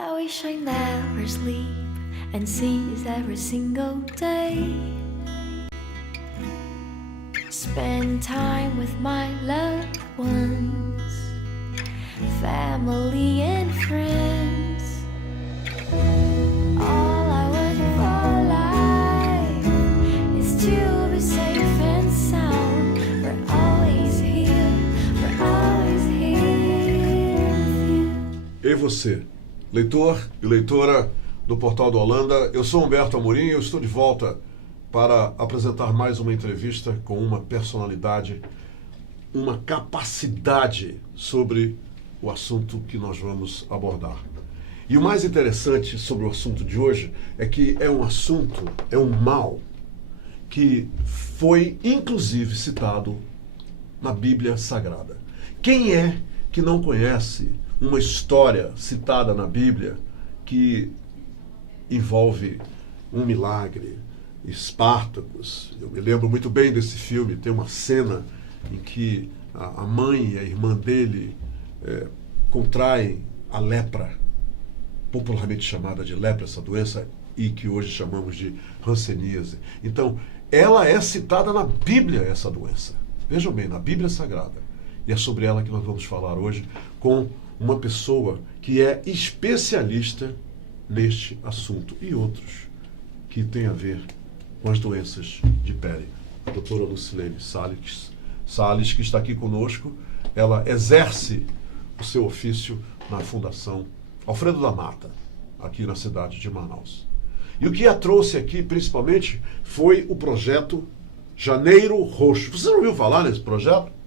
I wish I never sleep and seize every single day. Spend time with my loved ones, family and friends. All I want for life is to be safe and sound. We're always here with you. E você, leitor e leitora do Portal do Holanda, eu sou Humberto Amorim e eu estou de volta para apresentar mais uma entrevista com uma personalidade, uma capacidade sobre o assunto que nós vamos abordar. E o mais interessante sobre o assunto de hoje é que é um assunto, é um mal que foi inclusive citado na Bíblia Sagrada. Quem é que não conhece uma história citada na Bíblia que envolve um milagre, Espartacus? Eu me lembro muito bem desse filme. Tem uma cena em que a mãe e a irmã dele contraem a lepra, popularmente chamada de lepra, essa doença, e que hoje chamamos de hanseníase. Então, ela é citada na Bíblia, essa doença. Vejam bem, na Bíblia Sagrada. E é sobre ela que nós vamos falar hoje com uma pessoa que é especialista neste assunto e outros que têm a ver com as doenças de pele. A doutora Lucilene Salles, que está aqui conosco, ela exerce o seu ofício na Fundação Alfredo da Mata, aqui na cidade de Manaus. E o que a trouxe aqui, principalmente, foi o projeto Janeiro Roxo. Você já ouviu falar nesse projeto?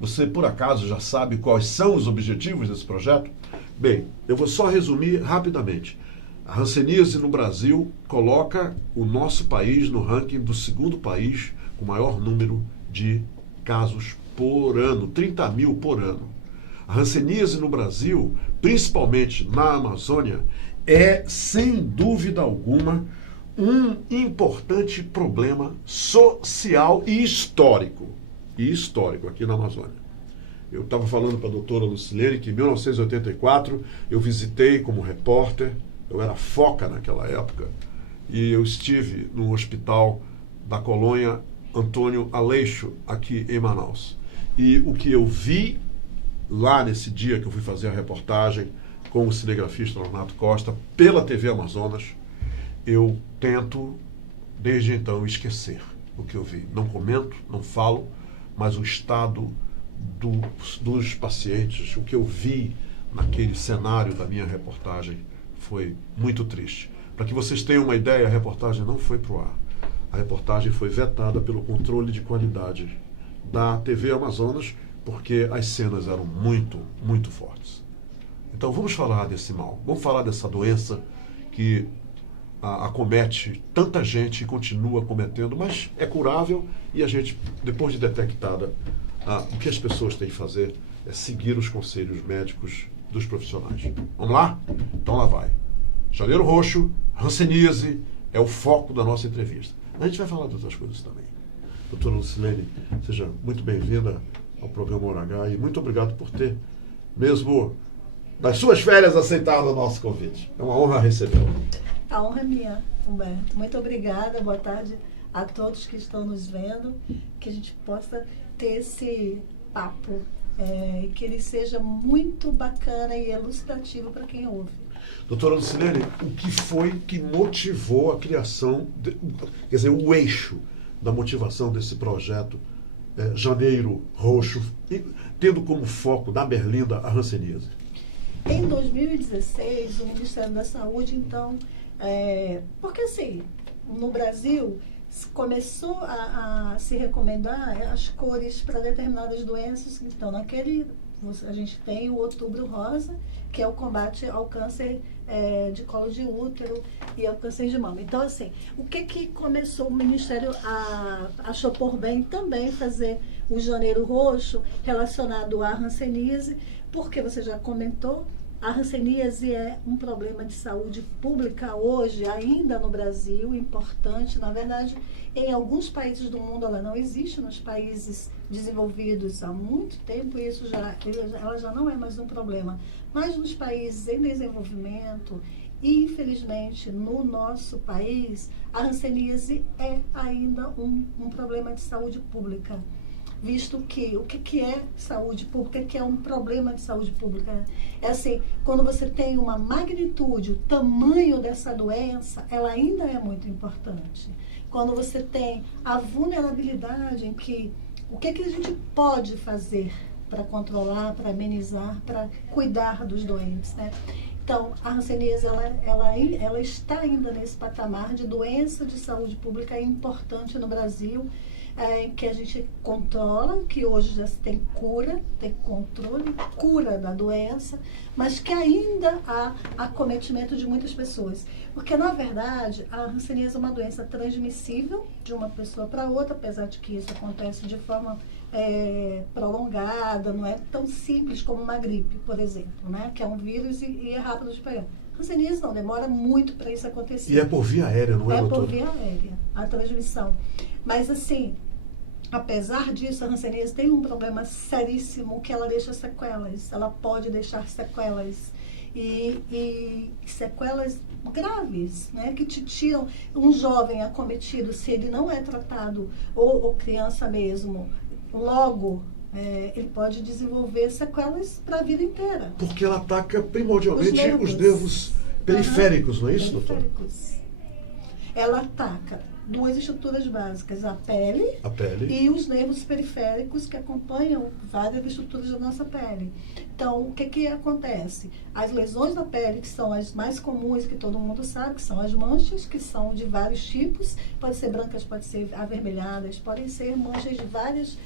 Você, por acaso, já sabe quais são os objetivos desse projeto? Bem, eu vou só resumir rapidamente. A hanseníase no Brasil coloca o nosso país no ranking do segundo país com maior número de casos por ano, 30 mil por ano. A hanseníase no Brasil, principalmente na Amazônia, é, sem dúvida alguma, um importante problema social e histórico. Aqui na Amazônia. Eu estava falando para a doutora Lucilene que em 1984 eu visitei como repórter, eu era foca naquela época, e eu estive no hospital da colônia Antônio Aleixo, aqui em Manaus. E o que eu vi lá nesse dia que eu fui fazer a reportagem com o cinegrafista Leonardo Costa pela TV Amazonas, eu tento, desde então, esquecer o que eu vi. Não comento, não falo, mas o estado dos pacientes, o que eu vi naquele cenário da minha reportagem foi muito triste. Para que vocês tenham uma ideia, a reportagem não foi para o ar. A reportagem foi vetada pelo controle de qualidade da TV Amazonas, porque as cenas eram muito, muito fortes. Então vamos falar desse mal, vamos falar dessa doença que acomete tanta gente e continua cometendo, mas é curável e a gente, depois de detectada, o que as pessoas têm que fazer é seguir os conselhos médicos dos profissionais. Vamos lá? Então lá vai. Janeiro Roxo, hanseníase, é o foco da nossa entrevista. A gente vai falar de outras coisas também. Doutora Lucilene, seja muito bem-vinda ao programa Hora H e muito obrigado por ter, mesmo nas suas férias, aceitado o nosso convite. É uma honra recebê-lo. A honra é minha, Humberto. Muito obrigada, boa tarde a todos que estão nos vendo, que a gente possa ter esse papo, que ele seja muito bacana e elucidativo para quem ouve. Doutora Lucilene, o que foi que motivou a criação, quer dizer, o eixo da motivação desse projeto Janeiro Roxo, tendo como foco na Berlinda a hanseníase? Em 2016, o Ministério da Saúde, então, porque assim, no Brasil começou a se recomendar as cores para determinadas doenças. Então, a gente tem o Outubro Rosa, que é o combate ao câncer de colo de útero e ao câncer de mama. Então, assim, o que começou o Ministério achou por bem também fazer o Janeiro Roxo relacionado à hanseníase, porque você já comentou, A hanseníase é um problema de saúde pública hoje, ainda no Brasil, importante. Na verdade, em alguns países do mundo ela não existe, nos países desenvolvidos há muito tempo, e ela já não é mais um problema. Mas nos países em desenvolvimento, infelizmente, no nosso país, a hanseníase é ainda um problema de saúde pública. Visto que o que é saúde pública, que é um problema de saúde pública, né? É assim, quando você tem uma magnitude, o tamanho dessa doença, ela ainda é muito importante. Quando você tem a vulnerabilidade em que, o que a gente pode fazer para controlar, para amenizar, para cuidar dos doentes, né? Então, a hanseníase, ela está ainda nesse patamar de doença de saúde pública importante no Brasil, que a gente controla, que hoje já se tem cura, tem controle, cura da doença, mas que ainda há acometimento de muitas pessoas. Porque, na verdade, a hanseníase é uma doença transmissível de uma pessoa para outra, apesar de que isso acontece de forma prolongada, não é tão simples como uma gripe, por exemplo, né? Que é um vírus e é rápido de pegar. Hanseníase não, demora muito para isso acontecer. E é por via aérea, não é, doutora? É por via aérea, a transmissão. Mas, assim, apesar disso, a hanseníase tem um problema seríssimo, que ela deixa sequelas. Ela pode deixar sequelas. E sequelas graves, né, que te tiram. Um jovem acometido, se ele não é tratado, ou criança mesmo, logo ele pode desenvolver sequelas para a vida inteira. Porque ela ataca primordialmente os nervos periféricos, não é isso, doutor? Periféricos. Ela ataca duas estruturas básicas, a pele e os nervos periféricos, que acompanham várias estruturas da nossa pele. Então, o que acontece? As lesões da pele, que são as mais comuns, que todo mundo sabe, que são as manchas, que são de vários tipos, podem ser brancas, podem ser avermelhadas, podem ser manchas de vários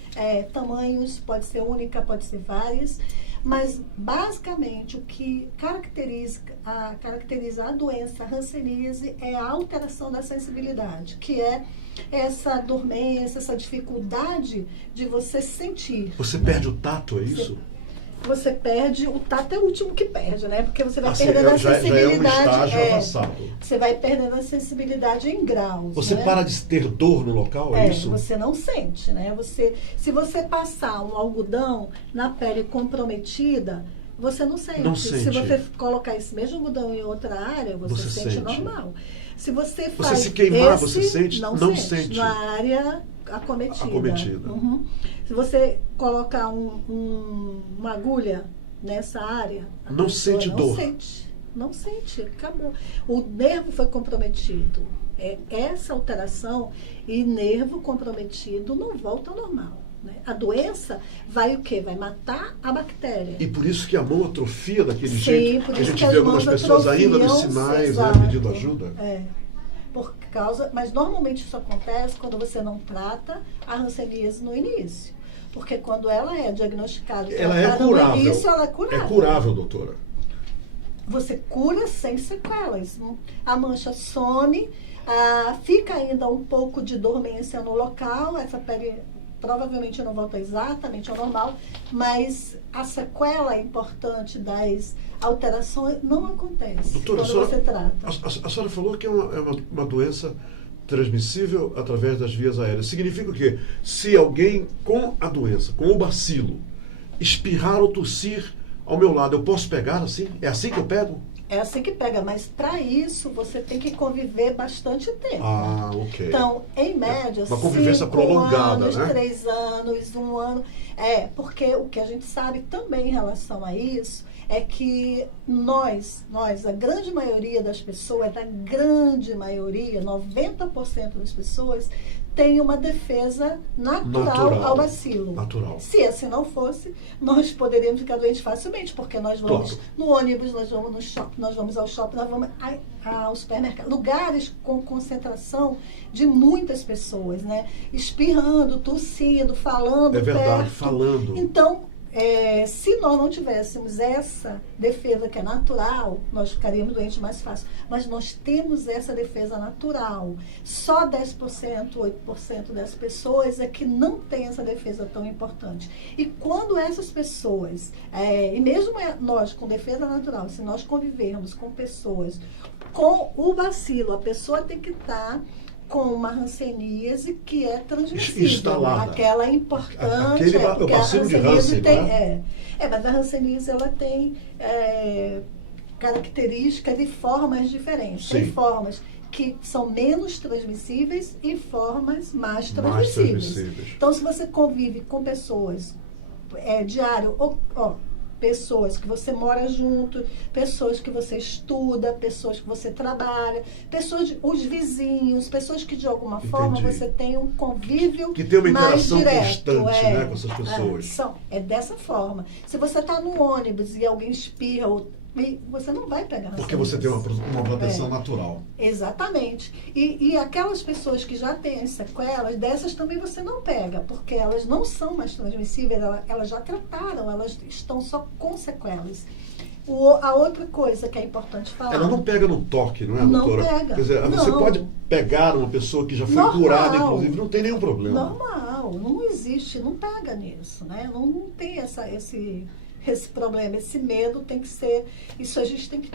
tamanhos, pode ser única, pode ser várias. Mas, basicamente, o que caracteriza a doença hanseníase é a alteração da sensibilidade, que é essa dormência, essa dificuldade de você sentir. Você perde o tato, é isso? Você perde, o tato é o último que perde, né? Porque você vai perdendo a sensibilidade. Já é um estágio avançado. Você vai perdendo a sensibilidade em graus. Você para de ter dor no local, é isso? Você não sente, né? Se você passar um algodão na pele comprometida, você não sente. Não sente. Se você colocar esse mesmo algodão em outra área, você sente normal. Se você faz se queimar, você sente? Não sente. Na área acometida. Uhum. Se você colocar uma agulha nessa área, não sente dor. Não sente, acabou. O nervo foi comprometido. Essa alteração, e nervo comprometido não volta ao normal. Né? A doença vai o quê? Vai matar a bactéria. E por isso que a mão atrofia daquele jeito, por que a isso gente que vê algumas pessoas ainda nos sinais, pedindo ajuda. Mas normalmente isso acontece quando você não trata a hanseníase no início. Porque quando ela é diagnosticada, ela é curável. No início, ela é curável. É curável, doutora. Você cura sem sequelas. A mancha some, fica ainda um pouco de dormência no local, essa pele provavelmente não volta exatamente ao normal, mas a sequela importante das alterações não acontece. Doutora, quando você trata. A senhora falou que é uma doença transmissível através das vias aéreas. Significa o quê? Se alguém com a doença, com o bacilo, espirrar ou tossir ao meu lado, eu posso pegar assim? É assim que eu pego? É assim que pega, mas para isso você tem que conviver bastante tempo. Ok. Então, em média, uma convivência 5 prolongada, anos, né? 3 anos, 1 ano. Porque o que a gente sabe também em relação a isso é que nós, a grande maioria das pessoas, 90% das pessoas, tem uma defesa natural ao bacilo. Natural. Se assim não fosse, nós poderíamos ficar doentes facilmente, porque nós vamos no ônibus, nós vamos no shopping, nós vamos ao shopping, nós vamos ao supermercado. Lugares com concentração de muitas pessoas, né? Espirrando, tossindo, falando. É verdade, perto. falando. Então, se nós não tivéssemos essa defesa que é natural, nós ficaríamos doentes mais fácil. Mas nós temos essa defesa natural. Só 10%, 8% das pessoas é que não tem essa defesa tão importante. E quando essas pessoas, e mesmo nós com defesa natural, se nós convivermos com pessoas com o bacilo, a pessoa tem que estar com uma hanseníase que é transmissível, instalada. aquela importante. O bacilo de Hansen, tem, né? mas a hanseníase ela tem características e formas diferentes. Sim. Tem formas que são menos transmissíveis e formas mais transmissíveis. Então, se você convive com pessoas diário, pessoas que você mora junto, pessoas que você estuda, pessoas que você trabalha, os vizinhos, pessoas que de alguma forma você tem um convívio que tem uma interação mais direto, constante, né, com essas pessoas. É dessa forma. Se você está no ônibus e alguém espirra, você não vai pegar. Porque você tem uma proteção natural. Exatamente. E aquelas pessoas que já têm as sequelas, dessas também você não pega, porque elas não são mais transmissíveis, elas já trataram, elas estão só com sequelas. A outra coisa que é importante falar... Ela não pega no toque, não é, doutora? Não pega. Quer dizer, você pode pegar uma pessoa que já foi curada, inclusive, não tem nenhum problema. Normal, não existe, não pega nisso, né? Não tem esse problema, esse medo tem que ser... Isso a gente tem que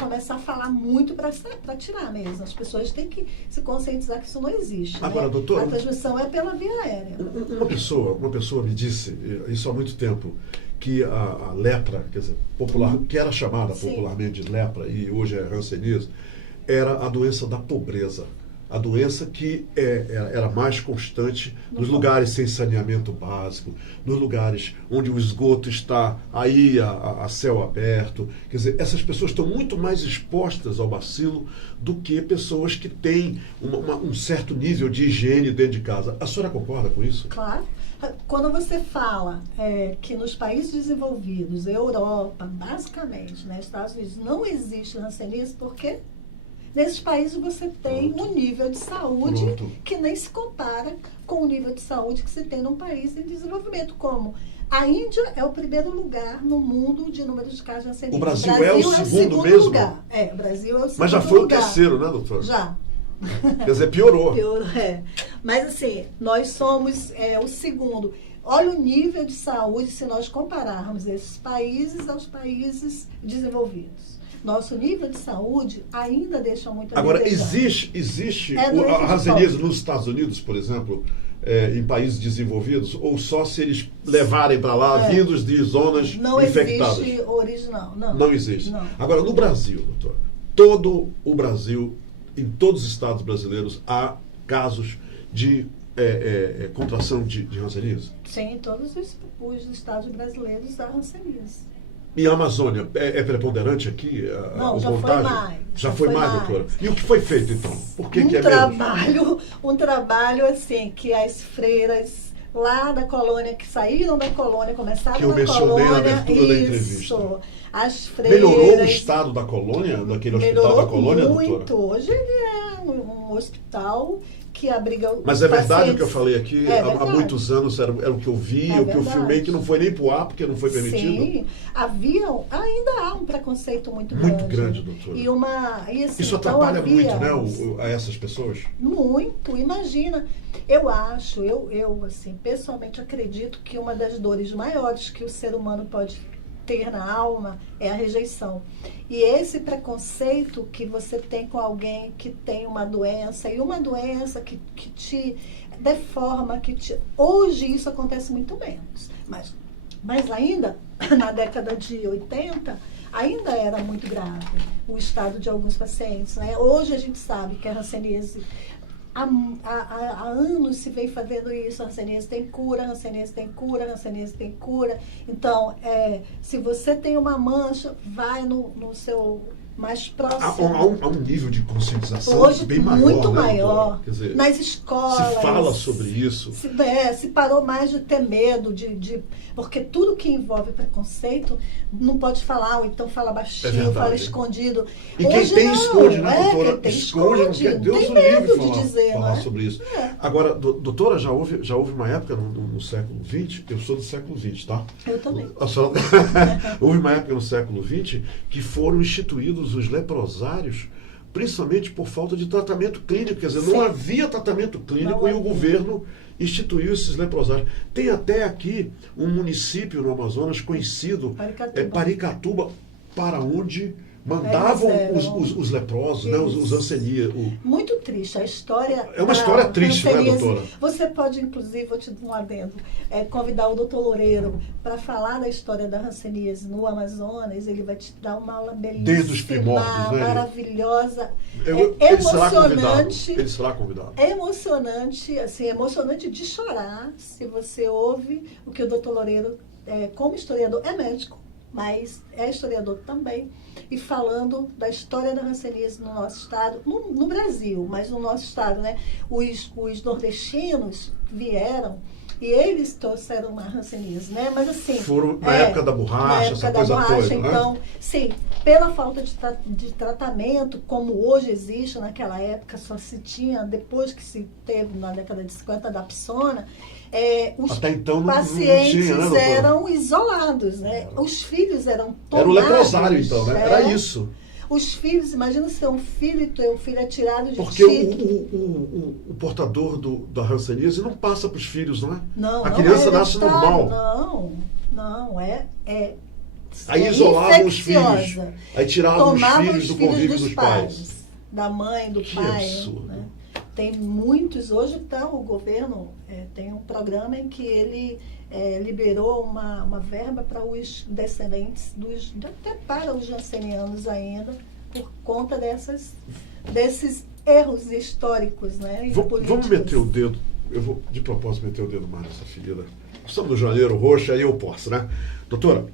começar a falar muito para tirar mesmo. As pessoas têm que se conscientizar que isso não existe. Agora, né? doutora... A transmissão é pela via aérea. Uma pessoa me disse, isso há muito tempo, que a lepra, quer dizer, que era chamada popularmente de lepra, e hoje é hanseníase, era a doença da pobreza. A doença que era mais constante nos lugares sem saneamento básico, nos lugares onde o esgoto está aí a céu aberto. Quer dizer, essas pessoas estão muito mais expostas ao bacilo do que pessoas que têm um certo nível de higiene dentro de casa. A senhora concorda com isso? Claro. Quando você fala que nos países desenvolvidos, Europa, basicamente, né, Estados Unidos, não existe hanseníase, por quê? Nesses países você tem um nível de saúde que nem se compara com o nível de saúde que se tem num país em desenvolvimento, como a Índia é o primeiro lugar no mundo de número de casos de hanseníase. O Brasil é o segundo mesmo? Lugar. O Brasil é o segundo lugar. Mas já foi o terceiro, né, doutora? Já. Quer dizer, piorou. Mas assim, nós somos o segundo. Olha o nível de saúde se nós compararmos esses países aos países desenvolvidos. Nosso nível de saúde ainda deixa muito a Agora, desejar. existe a hanseníase nos Estados Unidos, por exemplo, em países desenvolvidos, ou só se eles levarem para lá vindos de zonas infectadas? Não existe original, não. Não existe. Não. Agora, no Brasil, doutor, todo o Brasil, em todos os estados brasileiros, há casos de contração de hanseníase? Sim, em todos os estados brasileiros há hanseníase. E a Amazônia é preponderante aqui? Não, já foi mais. Já foi mais, doutora? E o que foi feito, então? Por que é menos? Um trabalho, assim, que as freiras lá da colônia, que saíram da colônia, começaram que eu mencionei na abertura da entrevista. As freiras... Melhorou o estado da colônia, daquele hospital da colônia, muito. Doutora? Hoje ele é um hospital que abriga os Mas é verdade pacientes. o que eu falei aqui, há muitos anos era o que eu vi, o que eu filmei, que não foi nem pro ar, porque não foi permitido. Sim, ainda há um preconceito muito grande. Muito grande, doutora. Assim, isso atrapalha muito, né, a essas pessoas? Muito, imagina. Eu acho, eu assim, pessoalmente acredito que uma das dores maiores que o ser humano pode ter na alma é a rejeição. E esse preconceito que você tem com alguém que tem uma doença, e uma doença que te deforma, hoje isso acontece muito menos. Mas ainda, na década de 80, ainda era muito grave o estado de alguns pacientes, né? Hoje a gente sabe que a hanseníase, há anos se vem fazendo isso, a hanseníase tem cura, a hanseníase tem cura, a hanseníase tem cura. Então, se você tem uma mancha, vai no seu mais Há próximo. um nível de conscientização Hoje, bem maior, muito né, maior. doutora? Quer dizer, Nas escolas. se fala sobre isso. Se parou mais de ter medo, porque tudo que envolve preconceito não pode falar, ou então fala baixinho, verdade. fala escondido. E quem Hoje tem não, esconde, né, doutora? Quem tem Esconde, não quer Deus tem o livre medo falar, de dizer, falar não é? sobre isso. É. Agora, doutora, já houve uma época no século XX, eu sou do século XX, tá? Eu também. A senhora- Houve uma época no século XX que foram instituídos os leprosários, principalmente por falta de tratamento clínico. Quer dizer, não Sim. havia tratamento clínico Não e o havia. governo instituiu esses leprosários. Tem até aqui um município no Amazonas conhecido, Paricatuba. Paricatuba, para onde mandavam Eles eram- os leprosos, né, os ancenias. Muito triste. A história. É uma história da triste, né, hanseníase. doutora? Você pode, inclusive, vou te dar um adendo, convidar o doutor Loureiro para falar da história da hanseníase no Amazonas. Ele vai te dar uma aula belíssima, Desde os primórdios, né? maravilhosa. Ele será convidado. Emocionante. Ele será convidado. É emocionante, assim, emocionante de chorar se você ouve o que o doutor Loureiro, como historiador, é médico, mas é historiador também, e falando da história da hanseníase no nosso estado, no Brasil, mas no nosso estado, né? Os nordestinos vieram e eles trouxeram uma hanseníase, né? Mas assim... Foram na época da borracha, essa coisa toda, né? Então, sim, pela falta de tratamento, como hoje existe, naquela época só se tinha, depois que se teve na década de 50 da Psona, os Até então não pacientes tinha, né, doutora? eram isolados, né? Os filhos eram tomados. Era o leprosário, então, né? Era é. isso. Os filhos, imagina ser um filho e teu filho é tirado de Porque ti. o portador da hanseníase não passa para os filhos, não é? Não, a não criança é nasce hereditário, normal. Não, Aí isolavam os infecciosa. filhos. Aí tiravam os Tomavam filhos do convívio dos pais. da mãe, do Que pai. absurdo. Né? Tem muitos, hoje o governo tem um programa em que ele liberou uma verba para os descendentes, até para os jansenianos ainda, por conta desses erros históricos, né? Vamos meter o dedo, eu vou de propósito meter o dedo mais nessa ferida. Estamos no Janeiro Roxo, aí eu posso, né? Doutora,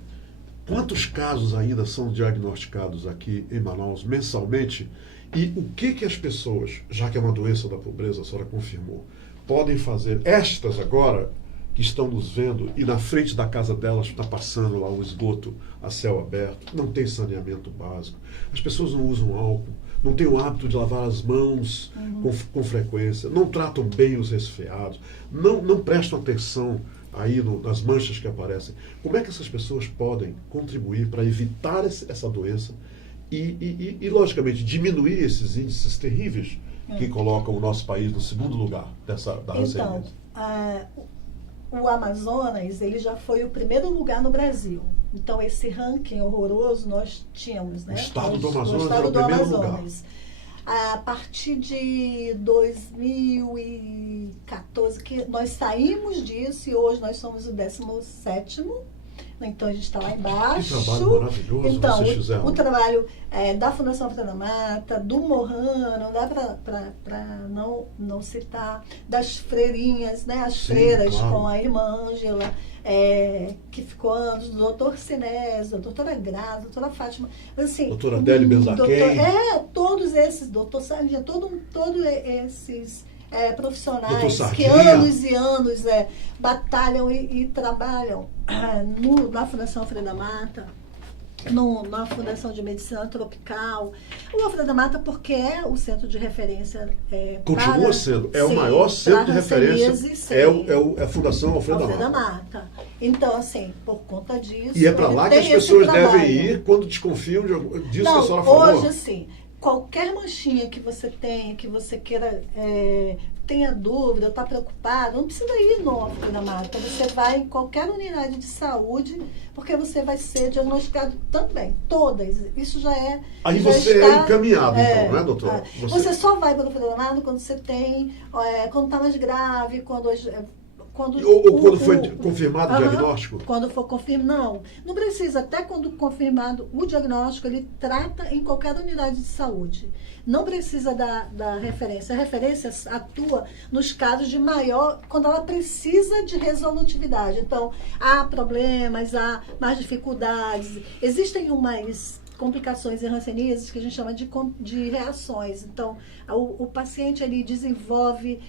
quantos casos ainda são diagnosticados aqui em Manaus mensalmente? E o que as pessoas, já que é uma doença da pobreza, a senhora confirmou, podem fazer? Estas agora, que estão nos vendo, e na frente da casa delas está passando lá um esgoto a céu aberto, não tem saneamento básico, as pessoas não usam álcool, não têm o hábito de lavar as mãos com frequência, não tratam bem os resfriados, não prestam atenção aí nas manchas que aparecem. Como é que essas pessoas podem contribuir para evitar essa doença e, logicamente, diminuir esses índices terríveis que colocam o nosso país no segundo lugar da hanseníase? Então, o Amazonas, ele já foi o primeiro lugar no Brasil. Então, esse ranking horroroso nós tínhamos, né? O estado do O Amazonas estado era o do primeiro Amazonas. A partir de 2014, que nós saímos disso e hoje nós somos o 17º. Então, a gente está lá embaixo. Que trabalho maravilhoso então, vocês fizeram. O trabalho da Fundação Alfredo da Mata, do Morrano, não dá para não citar, das freirinhas, né? As Sim, freiras, claro. com a irmã Ângela, que ficou anos, do doutor Sinésio, a doutora Graça, a doutora Fátima, assim, Doutora Adélia Benzaquem. todos esses, doutor Sardinha, todos esses profissionais que Sardinha. anos e anos batalham e trabalham na Fundação Alfredo da Mata, na Fundação de Medicina Tropical. O Alfredo da Mata, porque é o centro de referência. Continua sendo. É o maior centro de referência. É a Fundação Alfredo da Mata. Então, assim, por conta disso. E é para lá que as pessoas devem ir quando desconfiam disso que a senhora falou. Hoje, assim, qualquer manchinha que você tenha, que você queira, tenha dúvida, está preocupado, não precisa ir no Alfredo da Mata. Você vai em qualquer unidade de saúde, porque você vai ser diagnosticado também. Todas. Isso já é. Aí já você está, é encaminhado, então, né, doutora? Você só vai para o Alfredo da Mata quando você tem, quando está mais grave, quando quando foi confirmado o diagnóstico? Quando for confirmado, não precisa. Até quando confirmado o diagnóstico, ele trata em qualquer unidade de saúde. Não precisa da referência. A referência atua nos casos de maior, quando ela precisa de resolutividade. Então, há problemas, há mais dificuldades. Existem umas complicações em hanseníase que a gente chama de reações. Então, o paciente ele desenvolve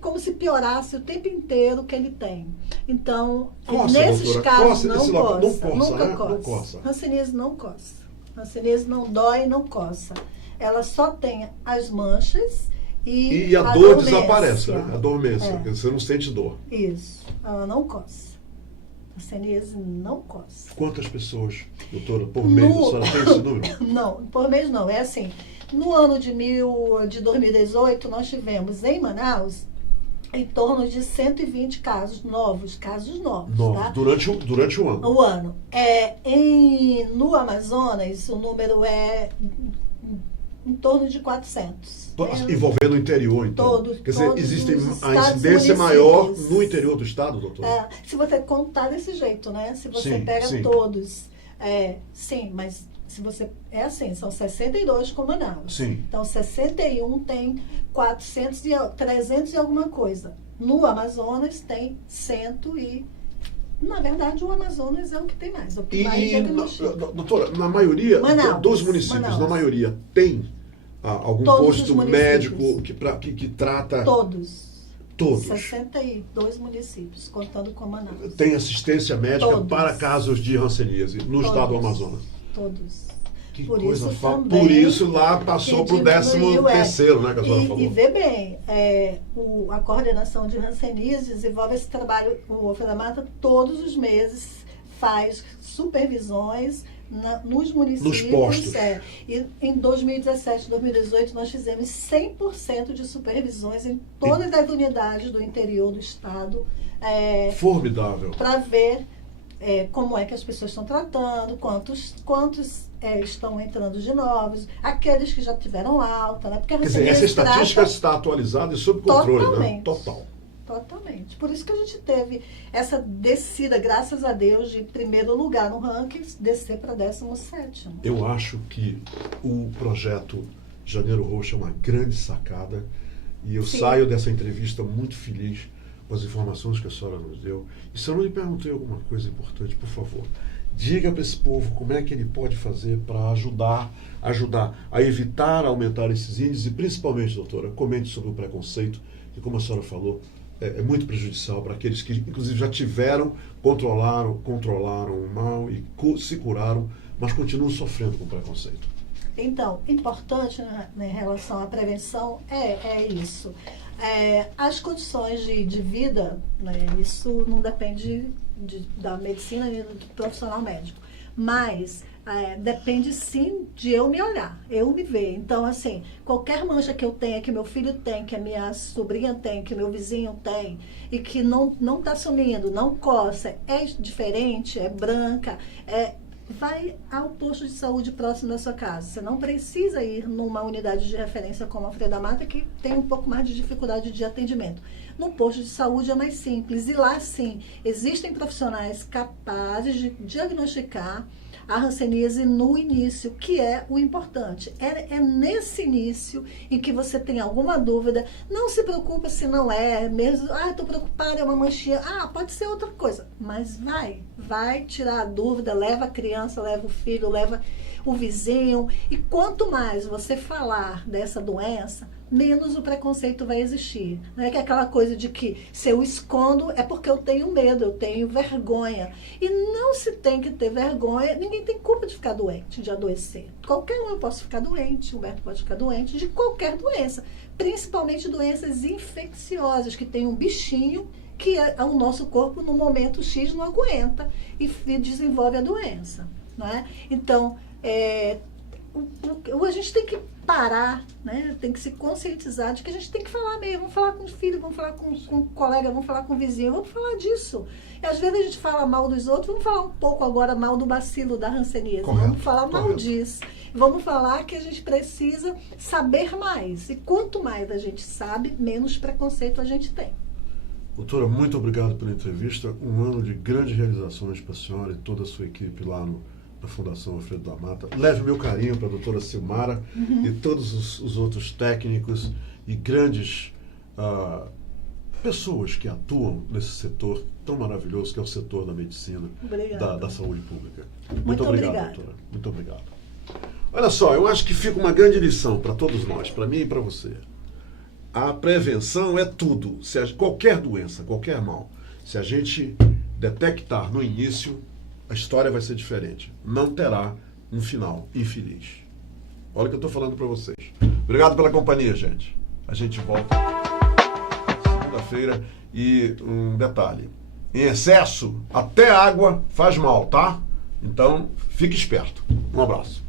como se piorasse o tempo inteiro o que ele tem. Então, Coça, nesses doutora, casos, coça, não esse local não coça, coça, nunca né? coça. Não coça. Hanseníase não coça. Hanseníase não dói, não coça. Ela só tem as manchas E a dor desaparece, né? A dormência, É. porque você não sente dor. Isso, ela não coça. Hanseníase não coça. Quantas pessoas, doutora, por mês, a senhora tem esse número? Não, por mês não. É assim, no ano de 2018, nós tivemos em Manaus em torno de 120 casos novos, tá? Durante o ano. O ano. No Amazonas, o número é em torno de 400. Envolvendo o interior, então. Quer dizer, todos existe os a estados incidência e maior municípios. no interior do estado, doutora? Se você contar desse jeito, né? Se você Sim, pega sim. todos. Sim, mas se você... É assim, são 62 com Manaus. Sim. Então, 61 tem 300 e alguma coisa. No Amazonas tem 100 e... Na verdade, o Amazonas é o que tem mais. O que mais Doutora, na maioria Manaus, dos municípios, Manaus. na maioria, tem algum Todos os posto municípios. médico que trata Todos. todos? 62 municípios, contando com Manaus. Tem assistência médica Todos. para casos de hanseníase no estado do Amazonas. Todos. Que Por coisa isso fácil. também Por isso lá passou que para o diminuiu, 13º, né, que a senhora E falou. vê bem, a coordenação de hanseníase desenvolve esse trabalho, o Ofre da Mata todos os meses faz supervisões nos municípios. Nos postos. E em 2017, 2018, nós fizemos 100% de supervisões em todas as unidades do interior do estado. Formidável. Para ver como é que as pessoas estão tratando, quantos estão entrando de novos, aqueles que já tiveram alta, né? Porque a Quer dizer, essa hanseníase estatística trata está atualizada e sob controle, né? Totalmente. Total. Totalmente. Por isso que a gente teve essa descida, graças a Deus, de primeiro lugar no ranking, descer para 17º. Eu acho que o projeto Janeiro Roxo é uma grande sacada e eu Sim. saio dessa entrevista muito feliz com as informações que a senhora nos deu. E se eu não lhe perguntei alguma coisa importante, por favor, diga para esse povo como é que ele pode fazer para ajudar a evitar aumentar esses índices e principalmente, doutora, comente sobre o preconceito, que como a senhora falou, é muito prejudicial para aqueles que inclusive já tiveram, controlaram o mal e se curaram, mas continuam sofrendo com preconceito. Então, importante em relação à prevenção é isso. As condições de vida, né, isso não depende da medicina nem do profissional médico, mas depende sim de eu me olhar, eu me ver. Então, assim, qualquer mancha que eu tenha, que meu filho tem, que a minha sobrinha tem, que meu vizinho tem, e que não está sumindo, não coça, é diferente, é branca, vai ao posto de saúde próximo da sua casa. Você não precisa ir numa unidade de referência como a Ofre da Mata, que tem um pouco mais de dificuldade de atendimento. No posto de saúde é mais simples. E lá, sim, existem profissionais capazes de diagnosticar a hanseníase no início, que é o importante. É nesse início em que você tem alguma dúvida. Não se preocupa se não é mesmo. Estou preocupada, é uma manchinha. Pode ser outra coisa. Mas vai tirar a dúvida, leva a criança, leva o filho, leva o vizinho. E quanto mais você falar dessa doença, menos o preconceito vai existir. Não é que é aquela coisa de que se eu escondo é porque eu tenho medo, eu tenho vergonha. E não se tem que ter vergonha, ninguém tem culpa de ficar doente, de adoecer. Qualquer um eu posso ficar doente, o Humberto pode ficar doente de qualquer doença, principalmente doenças infecciosas, que tem um bichinho que o nosso corpo no momento X não aguenta e desenvolve a doença. Não é? Então, a gente tem que parar, né? Tem que se conscientizar de que a gente tem que falar mesmo. Vamos falar com o filho, vamos falar com o colega, vamos falar com o vizinho, vamos falar disso. E às vezes a gente fala mal dos outros, vamos falar um pouco agora mal do bacilo da hanseníase. Correto, Vamos falar mal correto. disso. Vamos falar que a gente precisa saber mais. E quanto mais a gente sabe, menos preconceito a gente tem. Doutora, muito obrigado pela entrevista. Um ano de grandes realizações para a senhora e toda a sua equipe lá na Fundação Ofre da Mata. Leve meu carinho para a doutora Silmara e todos os outros técnicos e grandes pessoas que atuam nesse setor tão maravilhoso que é o setor da medicina, da saúde pública. Muito obrigado, doutora. Muito obrigado. Olha só, eu acho que fica uma grande lição para todos nós, para mim e para você. A prevenção é tudo. Qualquer doença, qualquer mal, se a gente detectar no início, a história vai ser diferente. Não terá um final infeliz. Olha o que eu estou falando para vocês. Obrigado pela companhia, gente. A gente volta segunda-feira. E um detalhe, em excesso, até água faz mal, tá? Então, fique esperto. Um abraço.